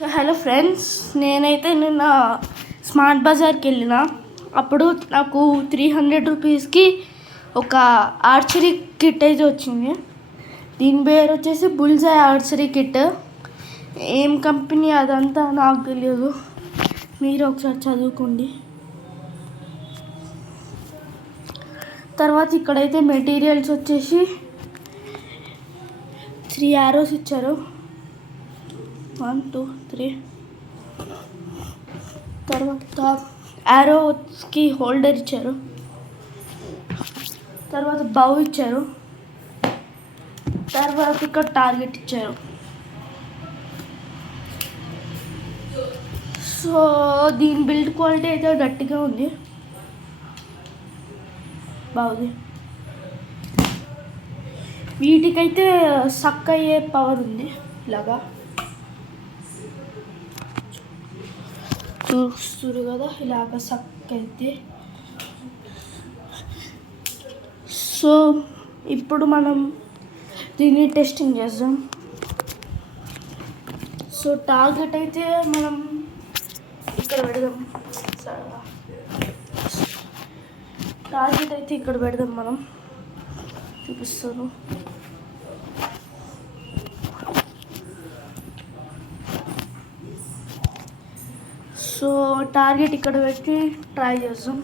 So hello friends, నేనైతే నిన్న smart బజార్కి వెళ్ళిన. అప్పుడు నాకు 300 రూపీస్కి ఒక ఆర్చరీ కిట్ అయితే వచ్చింది. దీని పేరు వచ్చేసి బుల్జై ఆర్చరీ కిట్. ఏం కంపెనీ అదంతా నాకు తెలియదు, మీరు ఒకసారి చదువుకోండి. తర్వాత ఇక్కడైతే మెటీరియల్స్ వచ్చేసి 3 యారోస్ ఇచ్చారు. 1 2 3. తర్వాత యారోస్కి హోల్డర్ ఇచ్చారు. తర్వాత బౌ ఇచ్చారు. తర్వాత ఇక్కడ టార్గెట్ ఇచ్చారు. సో దీని బిల్డ్ క్వాలిటీ అయితే గట్టిగా ఉంది, బాగుంది. వీటికైతే సక్ అయ్యే పవర్ ఉంది. ఇలాగా చూస్తారు కదా, ఇలాగ సక్ అయితే. సో ఇప్పుడు మనం దీన్ని టెస్టింగ్ చేద్దాం. సో టార్గెట్ అయితే మనం ఇక్కడ పెడదాం. టార్గెట్ అయితే ఇక్కడ పెడదాం. మనం చూపిస్తాను. సో టార్గెట్ ఇక్కడ పెట్టి ట్రై చేద్దాం.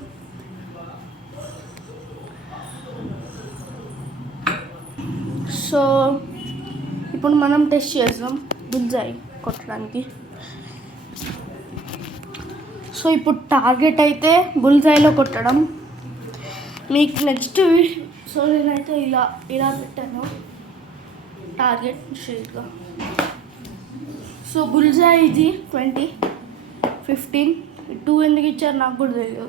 సో ఇప్పుడు మనం టెస్ట్ చేద్దాం బుల్జై కొట్టడానికి. సో ఇప్పుడు టార్గెట్ అయితే బుల్జైలో కొట్టడం మీకు నెక్స్ట్. సో నేనైతే ఇలా పెట్టాను టార్గెట్ స్ట్రైట్గా. సో బుల్జై ఇది 20, 15, 2 ఎందుకు ఇచ్చారు నాకు కూడా తెలియదు.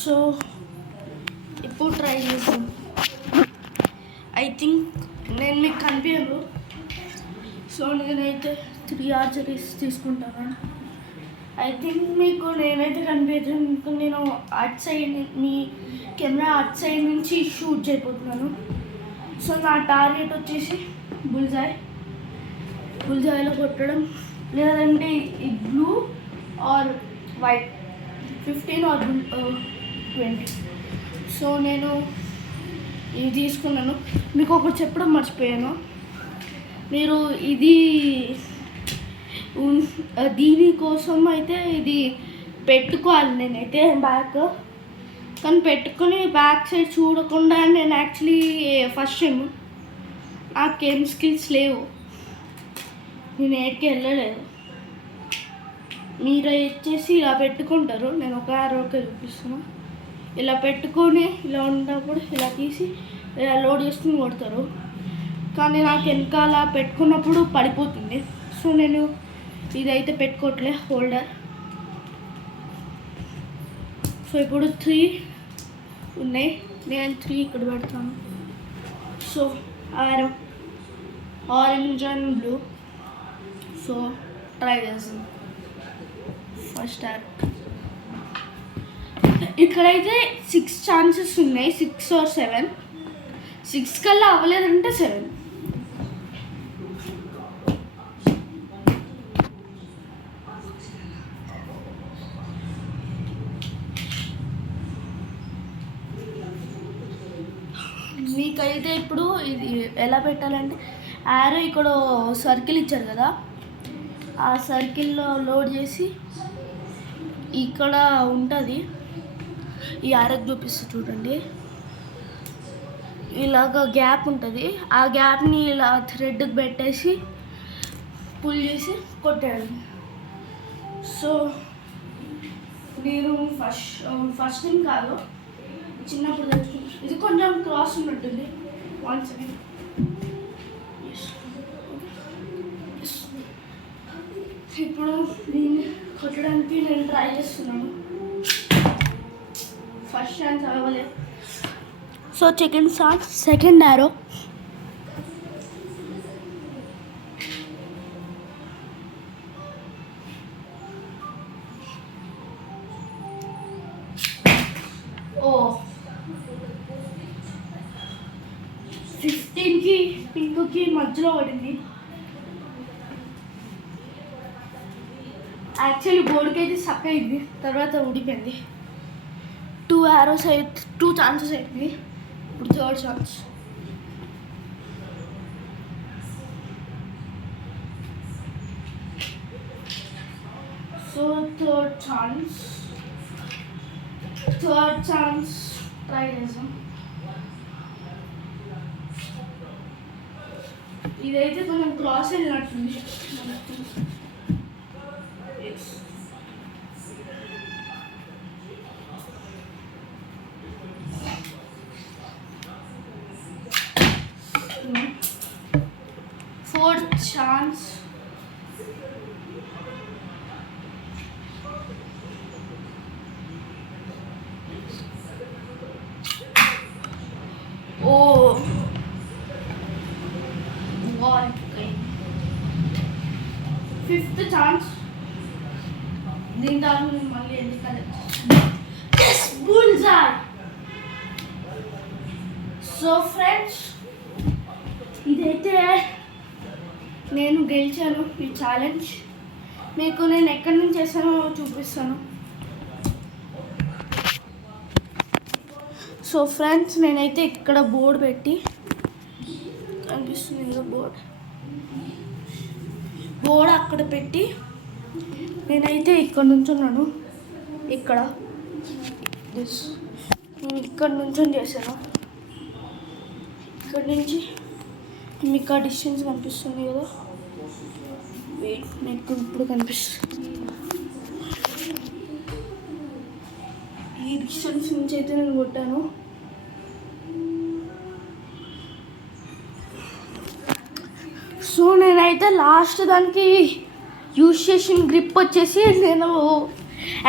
సో ఇప్పుడు ట్రై చేద్దాం. ఐ థింక్ నేను మీకు కనిపించను. సో నేనైతే 3 ఆర్చరీస్ తీసుకుంటాను. ఐ థింక్ మీకు నేనైతే కనిపించను. నేను అటు సైడ్, మీ కెమెరా అటు సైడ్ నుంచి షూట్ చేయబోతున్నాను. సో నా టార్గెట్ వచ్చేసి బుల్జైలో కొట్టడం, లేదంటే ఈ blue or white, 15 or 20. So నేను ఇది తీసుకున్నాను. మీకు ఒకటి చెప్పడం మర్చిపోయాను. మీరు దీనికోసం అయితే ఇది పెట్టుకోవాలి. నేనైతే బ్యాక్ కానీ పెట్టుకొని బ్యాక్ సైడ్ చూడకుండా, నేను యాక్చువల్లీ ఫస్ట్ టైం, నాకేం స్కిల్స్ లేవు, నేను ఎక్కడికి వెళ్ళలేదు. మీరు వచ్చేసి ఇలా పెట్టుకుంటారు. నేను ఒక ఆరోగ్య చూపిస్తున్నా. ఇలా పెట్టుకొని ఇలా ఉన్నప్పుడు ఇలా తీసి ఇలా లోడ్ చేసుకుని కొడతారు. కానీ నాకు వెనకాల పెట్టుకున్నప్పుడు పడిపోతుంది. సో నేను ఇదైతే పెట్టుకోవట్లే, హోల్డర్. సో ఇప్పుడు 3 ఉన్నాయి, నేను 3 ఇక్కడ పెడతాను. So orange and blue. So try చేస్తాను. ఫస్ట్ ఇక్కడైతే 6 ఛాన్సెస్ ఉన్నాయి, 6 or 7. 6 కల్లా అవ్వలేదంటే 7. మీకైతే ఇప్పుడు ఇది ఎలా పెట్టాలంటే, యారో ఇక్కడ సర్కిల్ ఇచ్చారు కదా, ఆ సర్కిల్లో లోడ్ చేసి ఇక్కడ ఉంటుంది. ఈ యారోకి చూపిస్తూ చూడండి, ఇలాగ గ్యాప్ ఉంటుంది. ఆ గ్యాప్ని ఇలా థ్రెడ్కి పెట్టేసి పుల్ చేసి కొట్టాడు. సో నేను ఫస్ట్ టైం కాదు, చిన్నప్పుడు తెలుసుకున్నాను. ఇది కొంచెం క్రాస్ ఉన్నట్టుంది. 1 సెకండ్. ఇప్పుడు దీన్ని కొట్టడానికి నేను ట్రై చేస్తున్నాను. ఫస్ట్ ఛాన్స్ అవ్వలేదు. So second arrow. ఓ 15కి పింక్కి మధ్యలో పడింది. యాక్చువల్లీ బోర్డుకి అయితే సక్ అయింది, తర్వాత ఊడిపోయింది. 2 arrows అయితే 2 ఛాన్సెస్ అయిపోయింది. ఇప్పుడు third chance. So third chance try చేసాం. ఇదైతే కొంచెం క్రాస్ వెళ్ళినట్టుంది. Fourth chance. ఓ ఫిఫ్త్ ఛాన్స్. దీని తర్వాత నేను మళ్ళీ ఎందుకంటే సో ఫ్రెండ్స్, ఇదైతే నేను గెలిచాను ఈ ఛాలెంజ్. మీకు నేను ఎక్కడి నుంచి చేస్తానో చూపిస్తాను. సో ఫ్రెండ్స్, నేనైతే ఇక్కడ బోర్డు పెట్టి కనిపిస్తుంది కదా, బోర్డు అక్కడ పెట్టి నేనైతే ఇక్కడ నుంచున్నాను. ఇక్కడ నేను ఇక్కడ నుంచొని చేశాను. ఇక్కడ నుంచి మీకు ఆ డిస్టెన్స్ కనిపిస్తుంది కదా, వెయిట్, మీకు ఇప్పుడు కనిపిస్తుంది. ఈ డిస్టెన్స్ నుంచి అయితే నేను కొట్టాను. సో నేనైతే లాస్ట్ దానికి యూజ్ చేసిన గ్రిప్ వచ్చేసి నేను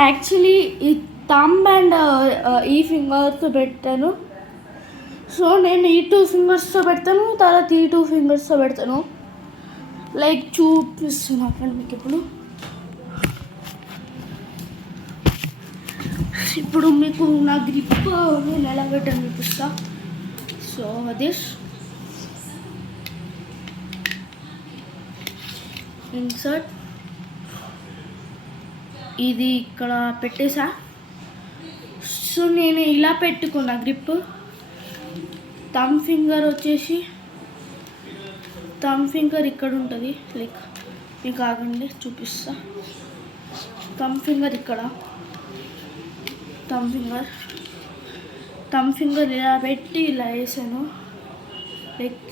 యాక్చువల్లీ ఈ థంబ్ అండ్ ఈ ఫింగర్తో పెట్టాను. సో నేను ఈ 2 ఫింగర్స్తో పెడతాను, తర్వాత ఈ 2 ఫింగర్స్తో పెడతాను. లైక్ చూపిస్తున్నాను మీకు ఇప్పుడు మీకు నా గ్రిప్ నేను ఎలా పెట్టాను చూపిస్తా. సో దిస్ ఇన్సర్ట్, ఇది ఇక్కడ పెట్టేసా. సో నేను ఇలా పెట్టుకున్నా గ్రిప్. థమ్ ఫింగర్ వచ్చేసి థమ్ ఫింగర్ ఇక్కడ ఉంటుంది. లైక్ మీకు ఆగండి చూపిస్తా. థమ్ ఫింగర్ ఇక్కడ, థమ్ ఫింగర్ ఇలా పెట్టి ఇలా వేసాను. లైక్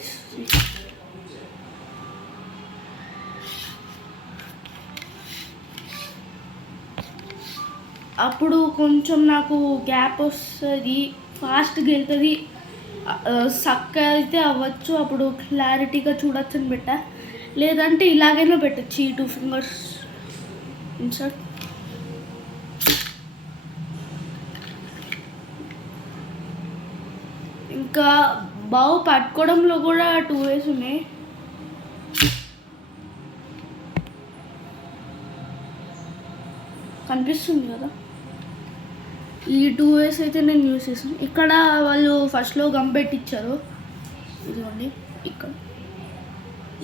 అప్పుడు కొంచెం నాకు గ్యాప్ వస్తుంది, ఫాస్ట్గా వెళ్తుంది, సక్క అయితే అవ్వచ్చు, అప్పుడు క్లారిటీగా చూడొచ్చు అని పెట్టా. లేదంటే ఇలాగైనా పెట్టచ్చు ఈ 2 ఫింగర్స్ ఇన్సర్ట్. ఇంకా బావు పట్టుకోవడంలో కూడా 2 ways ఉన్నాయి. కనిపిస్తుంది కదా, ఈ 2 ways అయితే నేను యూజ్ చేసాను. ఇక్కడ వాళ్ళు ఫస్ట్లో గమ్ పెట్టించారు, ఇదిగోండి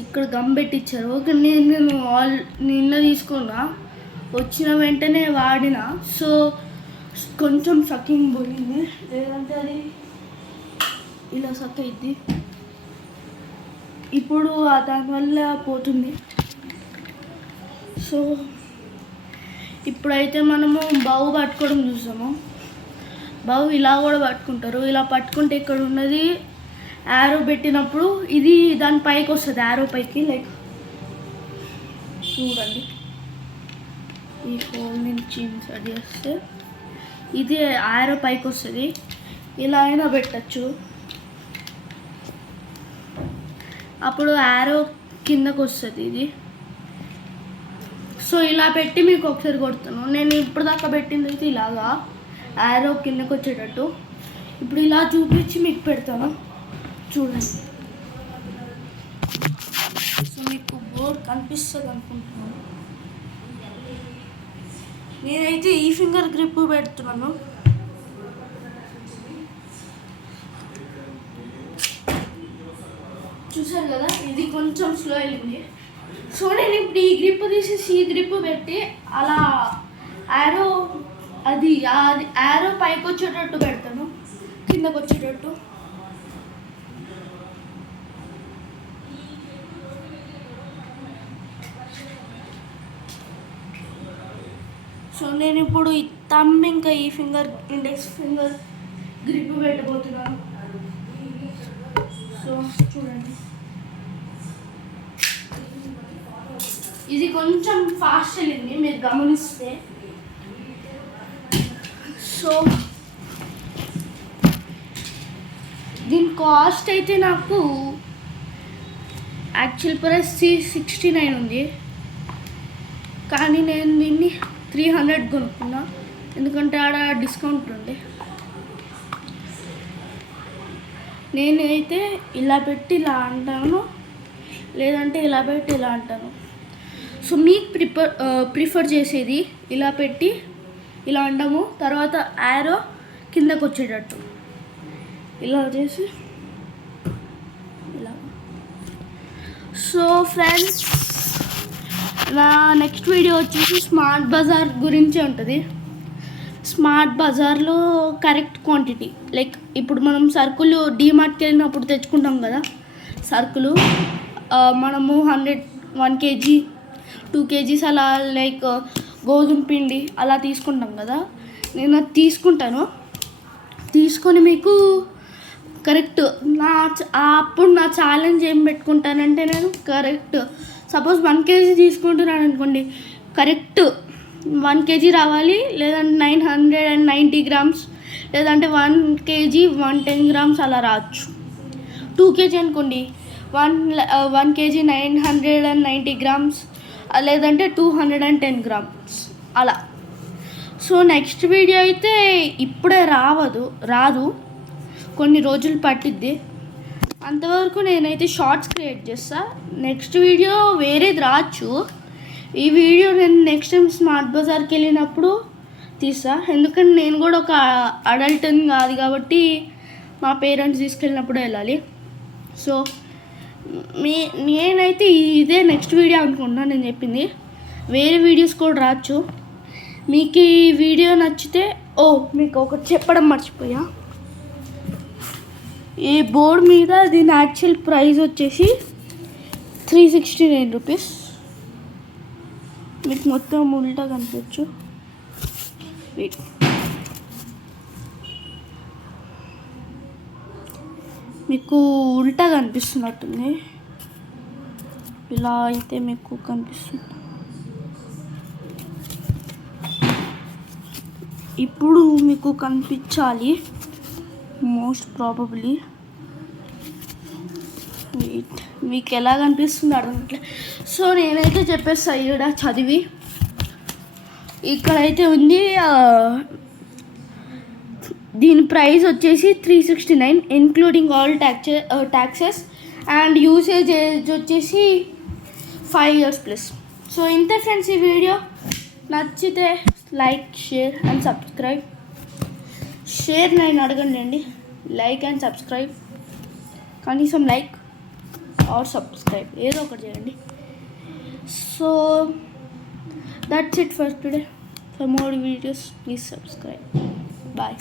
ఇక్కడ గమ్ పెట్టించారు. ఓకే, నేను నిన్న తీసుకున్నా, వచ్చిన వెంటనే వాడిన. సో కొంచెం సకింగ్ పోయింది, లేదంటే అది ఇలా సక్ అయింది. ఇప్పుడు దానివల్ల పోతుంది. సో ఇప్పుడైతే మనము బావు పట్టుకోవడం చూసాము. బావు ఇలా కూడా పట్టుకుంటారు. ఇలా పట్టుకుంటే ఇక్కడ ఉన్నది యారో పెట్టినప్పుడు ఇది దాని పైకి వస్తుంది, యారో పైకి. లైక్ చూడండి, ఈ హోల్ నుంచి ఇన్సర్ట్ చేస్తే ఇది యారో పైకి వస్తుంది. ఇలా అయినా పెట్టచ్చు. అప్పుడు యారో కిందకు వస్తుంది ఇది. సో ఇలా పెట్టి మీకు ఒకసారి కొడుతాను. నేను ఇప్పుడు దాకా పెట్టింది అయితే ఇలాగా యారో కిందకు వచ్చేటట్టు. ఇప్పుడు ఇలా చూపించి మీకు పెడతాను, చూడండి. సో మీకు బోర్డ్ కనిపిస్తుంది అనుకుంటున్నాను. నేనైతే ఈ ఫింగర్ గ్రిప్ పెడుతున్నాను. చూసారు కదా, ఇది కొంచెం స్లో అయింది. సో నేను ఇప్పుడు ఈ గ్రిప్ తీసేసి ఈ గ్రిప్ పెట్టి అలా యారో అది యారో పైకి వచ్చేటట్టు పెడతాను, కిందకు వచ్చేటట్టు. సో నేను ఇప్పుడు ఈ థంబ్ ఇంకా ఈ ఫింగర్ ఇండెక్స్ ఫింగర్ గ్రిప్ పెట్టబోతున్నాను. సో చూడండి, ఇది కొంచెం ఫాస్ట్ వెళ్ళింది మీరు గమనిస్తే. సో దీని కాస్ట్ అయితే నాకు యాక్చువల్ ప్రైస్ 69 ఉంది, కానీ నేను దీన్ని 300 కొనుక్కున్నా ఎందుకంటే ఆడ డిస్కౌంట్ ఉంది. నేనైతే ఇలా పెట్టి ఇలా అంటాను, లేదంటే ఇలా పెట్టి ఇలా అంటాను. సో మీకు ప్రిఫర్ చేసేది ఇలా పెట్టి ఇలా అంటాము, తర్వాత యారో కిందకు వచ్చేటట్టు ఇలా చేసి ఇలా. సో ఫ్రెండ్స్, నా నెక్స్ట్ వీడియో వచ్చేసి స్మార్ట్ బజార్ గురించే ఉంటుంది. స్మార్ట్ బజార్లో కరెక్ట్ క్వాంటిటీ, లైక్ ఇప్పుడు మనం సరుకులు డీమార్ట్కి వెళ్ళినప్పుడు తెచ్చుకుంటాం కదా సరుకులు, మనము 1 kg 2 kgs అలా లైక్ గోధుమ పిండి అలా తీసుకుంటాం కదా, నేను అది తీసుకొని మీకు కరెక్ట్ అప్పుడు నా ఛాలెంజ్ ఏం పెట్టుకుంటానంటే, నేను కరెక్ట్ సపోజ్ 1 kg తీసుకుంటున్నాను అనుకోండి, కరెక్ట్ 1 kg రావాలి, లేదంటే 990 grams, లేదంటే 1 kg 110 grams అలా రావచ్చు. 2 kg అనుకోండి, 1 kg 990 grams, లేదంటే 210 grams అలా. సో నెక్స్ట్ వీడియో అయితే ఇప్పుడే రాదు, కొన్ని రోజులు పట్టిద్ది. అంతవరకు నేనైతే షార్ట్స్ క్రియేట్ చేస్తా. నెక్స్ట్ వీడియో వేరేది రావచ్చు. ఈ వీడియో నేను నెక్స్ట్ టైం స్మార్ట్ బజార్కి వెళ్ళినప్పుడు తీస్తా, ఎందుకంటే నేను కూడా ఒక అడల్ట్ని కాదు కాబట్టి మా పేరెంట్స్ తీసుకెళ్ళినప్పుడు వెళ్ళాలి. సో నేనైతే ఇదే నెక్స్ట్ వీడియో అనుకుంటున్నాను. నేను చెప్పింది వేరే వీడియోస్ కూడా రావచ్చు. మీకు ఈ వీడియో నచ్చితే మీకు ఒకటి చెప్పడం మర్చిపోయా, ఈ బోర్డు మీద దీని యాక్చువల్ ప్రైస్ వచ్చేసి 369 రూపీస్. మీకు మొత్తం ఉల్టా కనిపించచ్చు, మీకు ఉల్టా కనిపిస్తున్నట్టుంది, ఇలా అయితే మీకు కనిపిస్తుంది. ఇప్పుడు మీకు కనిపించాలి మోస్ట్ ప్రాబబ్లీ. మీకు ఎలా కనిపిస్తుంది అర్థం. సో నేనైతే చెప్పేస్తా ఇక్కడ చదివి. ఇక్కడైతే ఉంది, దీని ప్రైస్ వచ్చేసి 369 including all taxes and usage age వచ్చేసి 5 years ప్లస్. సో ఇంతే ఫ్రెండ్స్, ఈ వీడియో నచ్చితే like, share and subscribe. Share నేను అడగండి, లైక్ అండ్ సబ్స్క్రైబ్, కనీసం లైక్ ఆర్ సబ్స్క్రైబ్ ఏదో ఒకటి చేయండి. So that's it for today. For more videos please subscribe. Bye.